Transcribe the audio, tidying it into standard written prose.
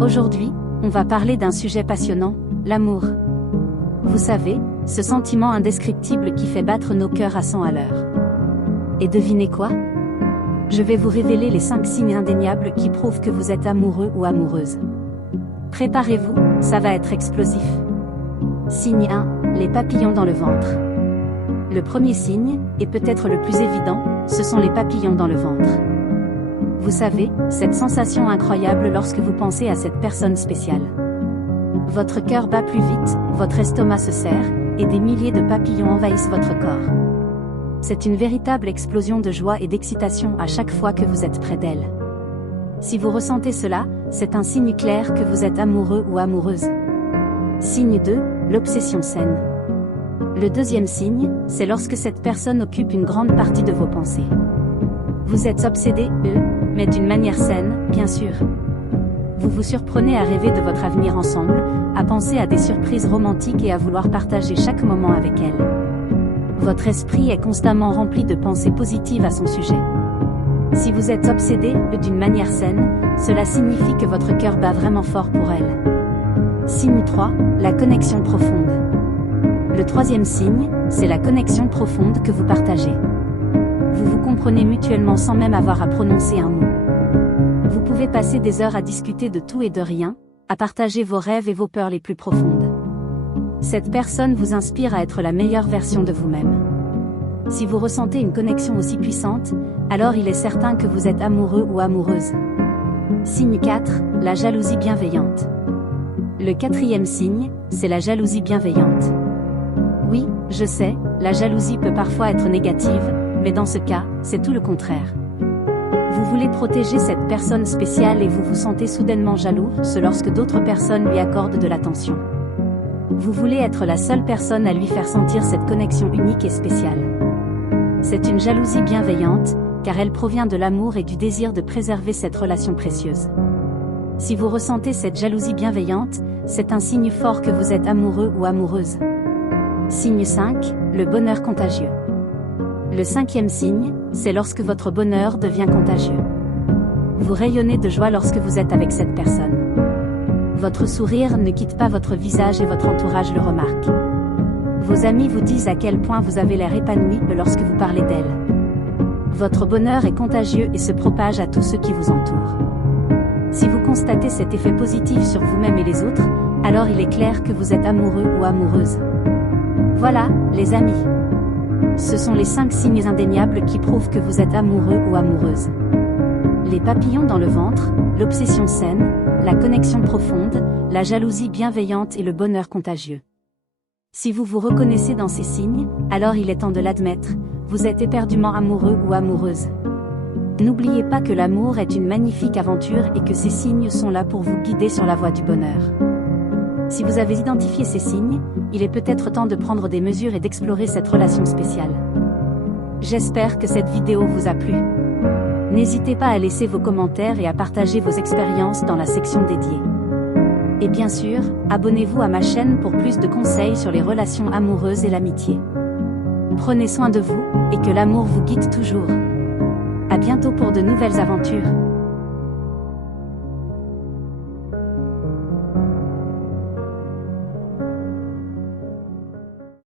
Aujourd'hui, on va parler d'un sujet passionnant, l'amour. Vous savez, ce sentiment indescriptible qui fait battre nos cœurs à 100 à l'heure. Et devinez quoi? Je vais vous révéler les 5 signes indéniables qui prouvent que vous êtes amoureux ou amoureuse. Préparez-vous, ça va être explosif. Signe 1, les papillons dans le ventre. Le premier signe, et peut-être le plus évident, ce sont les papillons dans le ventre. Vous savez, cette sensation incroyable lorsque vous pensez à cette personne spéciale. Votre cœur bat plus vite, votre estomac se serre, et des milliers de papillons envahissent votre corps. C'est une véritable explosion de joie et d'excitation à chaque fois que vous êtes près d'elle. Si vous ressentez cela, c'est un signe clair que vous êtes amoureux ou amoureuse. Signe 2, l'obsession saine. Le deuxième signe, c'est lorsque cette personne occupe une grande partie de vos pensées. Vous êtes obsédé, mais d'une manière saine, bien sûr. Vous vous surprenez à rêver de votre avenir ensemble, à penser à des surprises romantiques et à vouloir partager chaque moment avec elle. Votre esprit est constamment rempli de pensées positives à son sujet. Si vous êtes obsédé, d'une manière saine, cela signifie que votre cœur bat vraiment fort pour elle. Signe 3, la connexion profonde. Le troisième signe, c'est la connexion profonde que vous partagez. Vous vous comprenez mutuellement sans même avoir à prononcer un mot. Vous pouvez passer des heures à discuter de tout et de rien, à partager vos rêves et vos peurs les plus profondes. Cette personne vous inspire à être la meilleure version de vous-même. Si vous ressentez une connexion aussi puissante, alors il est certain que vous êtes amoureux ou amoureuse. Signe 4, la jalousie bienveillante. Le quatrième signe, c'est la jalousie bienveillante. Oui, je sais, la jalousie peut parfois être négative, mais dans ce cas, c'est tout le contraire. Vous voulez protéger cette personne spéciale et vous vous sentez soudainement jaloux lorsque d'autres personnes lui accordent de l'attention. Vous voulez être la seule personne à lui faire sentir cette connexion unique et spéciale. C'est une jalousie bienveillante, car elle provient de l'amour et du désir de préserver cette relation précieuse. Si vous ressentez cette jalousie bienveillante, c'est un signe fort que vous êtes amoureux ou amoureuse. Signe 5, le bonheur contagieux. Le cinquième signe, c'est lorsque votre bonheur devient contagieux. Vous rayonnez de joie lorsque vous êtes avec cette personne. Votre sourire ne quitte pas votre visage et votre entourage le remarque. Vos amis vous disent à quel point vous avez l'air épanoui lorsque vous parlez d'elle. Votre bonheur est contagieux et se propage à tous ceux qui vous entourent. Si vous constatez cet effet positif sur vous-même et les autres, alors il est clair que vous êtes amoureux ou amoureuse. Voilà, les amis. Ce sont les 5 signes indéniables qui prouvent que vous êtes amoureux ou amoureuse. Les papillons dans le ventre, l'obsession saine, la connexion profonde, la jalousie bienveillante et le bonheur contagieux. Si vous vous reconnaissez dans ces signes, alors il est temps de l'admettre, vous êtes éperdument amoureux ou amoureuse. N'oubliez pas que l'amour est une magnifique aventure et que ces signes sont là pour vous guider sur la voie du bonheur. Si vous avez identifié ces signes, il est peut-être temps de prendre des mesures et d'explorer cette relation spéciale. J'espère que cette vidéo vous a plu. N'hésitez pas à laisser vos commentaires et à partager vos expériences dans la section dédiée. Et bien sûr, abonnez-vous à ma chaîne pour plus de conseils sur les relations amoureuses et l'amitié. Prenez soin de vous, et que l'amour vous guide toujours. À bientôt pour de nouvelles aventures.